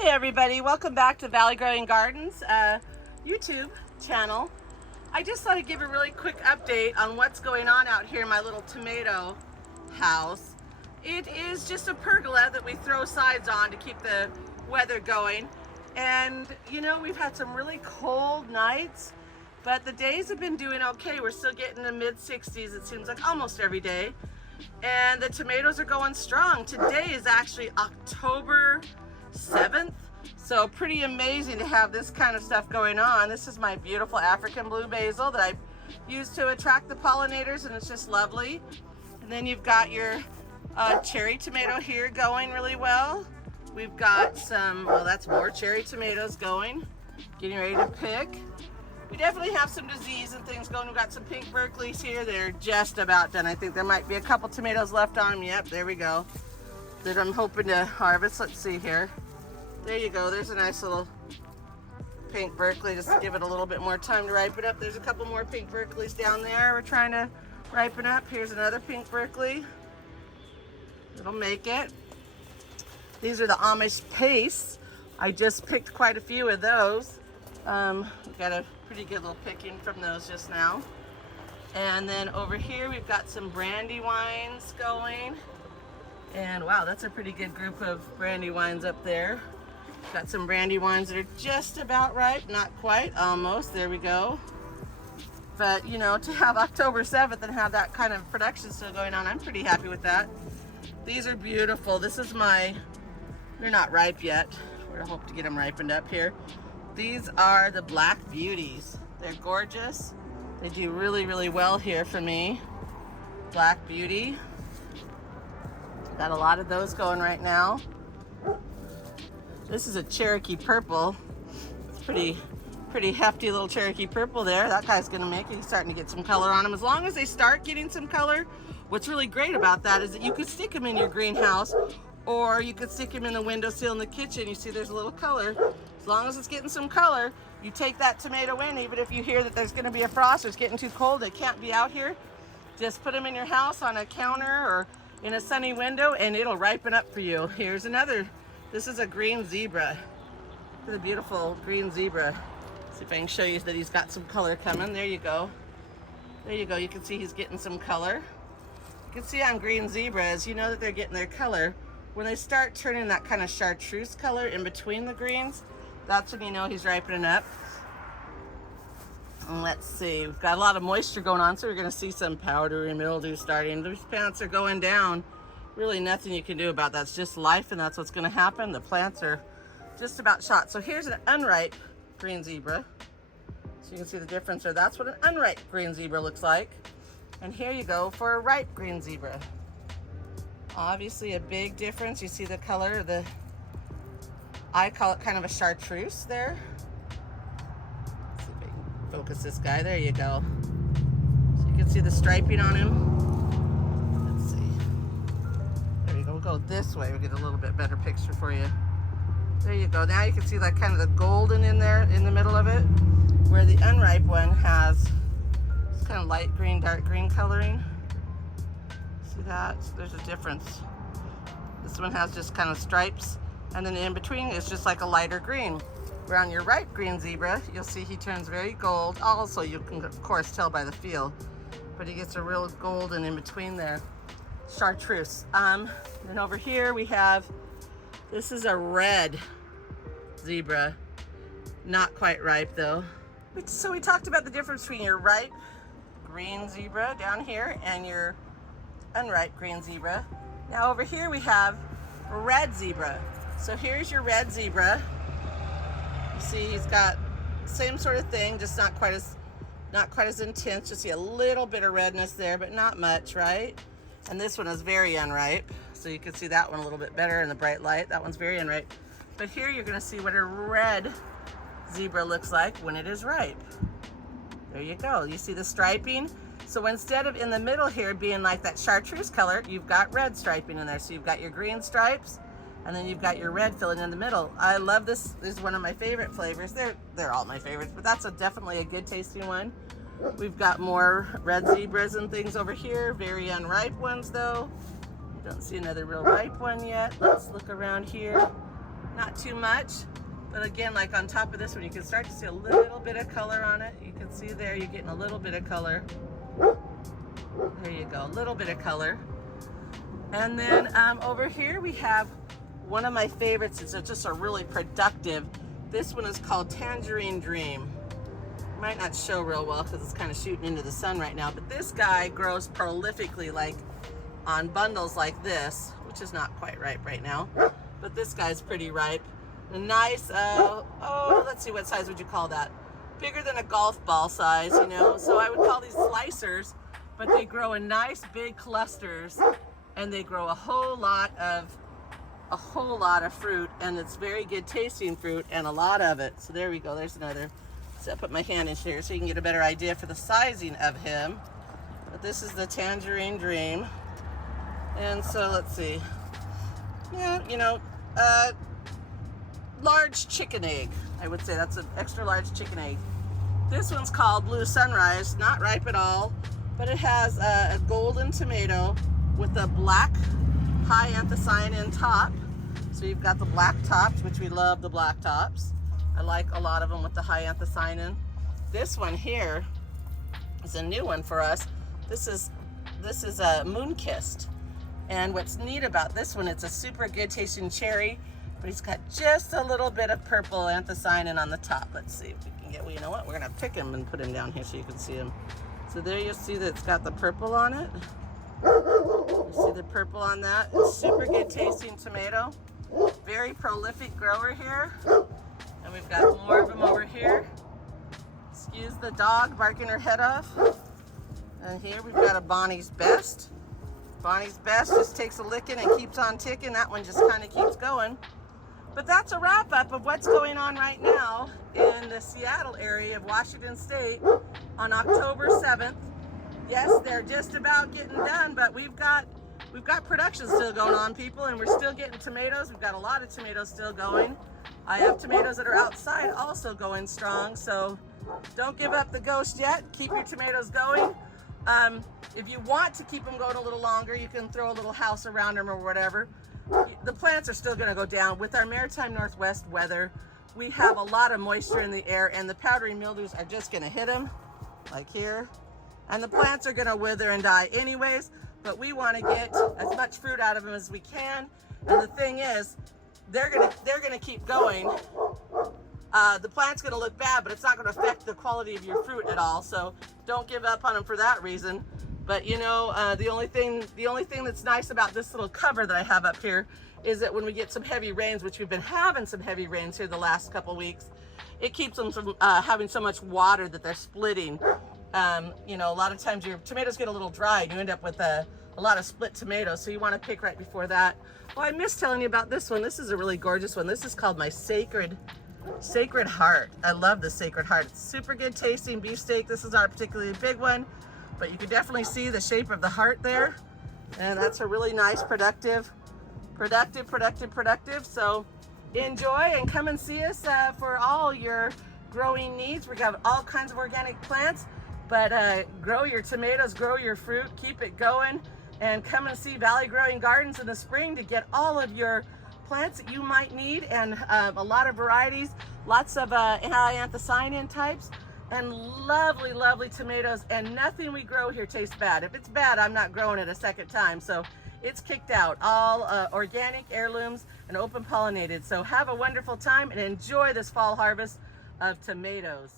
Hey everybody, welcome back to Valley Growing Gardens YouTube channel. I just thought I'd give a really quick update on what's going on out here in my little tomato house. It is just a pergola that we throw sides on to keep the weather going. And you know, we've had some really cold nights, but the days have been doing okay. We're still getting the mid 60s, it seems like almost every day. And the tomatoes are going strong. Today is actually October 7th, so pretty amazing to have this kind of stuff going on. This is my beautiful African blue basil that I use to attract the pollinators, and it's just lovely. And then you've got your cherry tomato here going really well. We've got some, well, that's more cherry tomatoes going, getting ready to pick. We definitely have some disease and things going. We've got some pink Berkeleys here. They're just about done. I think there might be a couple tomatoes left on them. Yep, there we go. That I'm hoping to harvest. Let's see here. There you go. There's a nice little pink Berkeley. Just give it a little bit more time to ripen up. There's a couple more pink Berkeleys down there we're trying to ripen up. Here's another pink Berkeley. It'll make it. These are the Amish pastes. I just picked quite a few of those. We got a pretty good little picking from those just now. And then over here we've got some Brandywines going. And wow, that's a pretty good group of Brandywines up there. Got some Brandywines that are just about ripe, not quite, almost, there we go. But you know, to have October 7th and have that kind of production still going on, I'm pretty happy with that. These are beautiful. This is they're not ripe yet. We're gonna hope to get them ripened up here. These are the Black Beauties. They're gorgeous. They do really, really well here for me. Black Beauty. Got a lot of those going right now. This is a Cherokee Purple. It's pretty hefty little Cherokee Purple there. That guy's gonna make it. He's starting to get some color on him. As long as they start getting some color, what's really great about that is that you could stick them in your greenhouse, or you could stick them in the windowsill in the kitchen. You see there's a little color. As long as it's getting some color, you take that tomato in. Even if you hear that there's gonna be a frost or it's getting too cold, they can't be out here, just put them in your house on a counter or in a sunny window and it'll ripen up for you. Here's another. This is a green zebra. Look at the beautiful green zebra. See if I can show you that he's got some color coming. There you go. There you go. You can see he's getting some color. You can see on green zebras, you know that they're getting their color. When they start turning that kind of chartreuse color in between the greens, that's when you know he's ripening up. And let's see, we've got a lot of moisture going on, so we're gonna see some powdery mildew starting. These plants are going down. Really nothing you can do about that. It's just life, and that's what's gonna happen. The plants are just about shot. So here's an unripe green zebra. So you can see the difference there. That's what an unripe green zebra looks like. And here you go for a ripe green zebra. Obviously a big difference. You see the color, I call it kind of a chartreuse there. Let's see if I can focus this guy. There you go. So you can see the striping on him. Let's see. There you go. We'll go this way. We'll get a little bit better picture for you. There you go. Now you can see like kind of the golden in there in the middle of it, where the unripe one has this kind of light green, dark green coloring. See that? So there's a difference. This one has just kind of stripes, and then in between is just like a lighter green. Where on your ripe green zebra, you'll see he turns very gold. Also, you can of course tell by the feel, but he gets a real golden in between there. Chartreuse. Then over here we have, this is a red zebra. Not quite ripe though. So we talked about the difference between your ripe green zebra down here and your unripe green zebra. Now over here we have red zebra. So here's your red zebra. You see he's got same sort of thing, just not quite as intense. You see a little bit of redness there, but not much, right? And this one is very unripe. So you can see that one a little bit better in the bright light. That one's very unripe. But here you're gonna see what a red zebra looks like when it is ripe. There you go. You see the striping? So instead of in the middle here being like that chartreuse color, you've got red striping in there. So you've got your green stripes, and then you've got your red filling in the middle. I love this. This is one of my favorite flavors. They're all my favorites, but that's definitely a good tasting one. We've got more red zebras and things over here. Very unripe ones though. Don't see another real ripe one yet. Let's look around here. Not too much, but again, like on top of this one, you can start to see a little bit of color on it. You can see there, you're getting a little bit of color. There you go, a little bit of color. And then over here we have one of my favorites. It's just a really productive. This one is called Tangerine Dream. Might not show real well because it's kind of shooting into the sun right now, but this guy grows prolifically, like on bundles like this, which is not quite ripe right now, but this guy's pretty ripe. A nice, let's see, what size would you call that? Bigger than a golf ball size, you know? So I would call these slicers, but they grow in nice big clusters, and they grow a whole lot of fruit, and it's very good tasting fruit, and a lot of it. So there we go, there's another. So I'll put my hand in here so you can get a better idea for the sizing of him. But this is the Tangerine Dream. And so let's see. Yeah, you know, large chicken egg. I would say that's an extra large chicken egg. This one's called Blue Sunrise, not ripe at all, but it has a golden tomato with a black high anthocyanin top. So you've got the black tops, which we love the black tops. I like a lot of them with the high anthocyanin. This one here is a new one for us. This is a Moon-Kissed. And what's neat about this one, it's a super good tasting cherry, but he's got just a little bit of purple anthocyanin on the top. Let's see if we can get, well, you know what? We're gonna pick him and put him down here so you can see him. So there you see that it's got the purple on it. You see the purple on that? It's super good tasting tomato. Very prolific grower here. And we've got more of them over here. Excuse the dog barking her head off. And here we've got a Bonnie's Best. Bonnie's Best just takes a licking and keeps on ticking. That one just kind of keeps going. But that's a wrap up of what's going on right now in the Seattle area of Washington State on October 7th. Yes, they're just about getting done, but we've got production still going on, people, and we're still getting tomatoes. We've got a lot of tomatoes still going. I have tomatoes that are outside also going strong, so don't give up the ghost yet. Keep your tomatoes going. If you want to keep them going a little longer, you can throw a little house around them or whatever. The plants are still going to go down. With our maritime northwest weather, we have a lot of moisture in the air, and the powdery mildews are just going to hit them, like here. And the plants are going to wither and die anyways, but we want to get as much fruit out of them as we can. And the thing is, they're gonna keep going. The plant's gonna look bad, but it's not gonna affect the quality of your fruit at all. So don't give up on them for that reason. But you know, the only thing that's nice about this little cover that I have up here is that when we get some heavy rains, which we've been having some heavy rains here the last couple weeks, it keeps them from having so much water that they're splitting. You know, a lot of times your tomatoes get a little dry and you end up with a lot of split tomatoes, so you want to pick right before that. Well, I missed telling you about this one. This is a really gorgeous one. This is called my Sacred Heart. I love the Sacred Heart. It's super good tasting beefsteak. This is not a particularly big one, but you can definitely see the shape of the heart there. And that's a really nice, productive. So enjoy and come and see us for all your growing needs. We have all kinds of organic plants, but grow your tomatoes, grow your fruit, keep it going. And come and see Valley Growing Gardens in the spring to get all of your plants that you might need, and a lot of varieties, lots of anthocyanin types, and lovely, lovely tomatoes. And nothing we grow here tastes bad. If it's bad, I'm not growing it a second time. So it's kicked out. All organic, heirlooms, and open pollinated. So have a wonderful time and enjoy this fall harvest of tomatoes.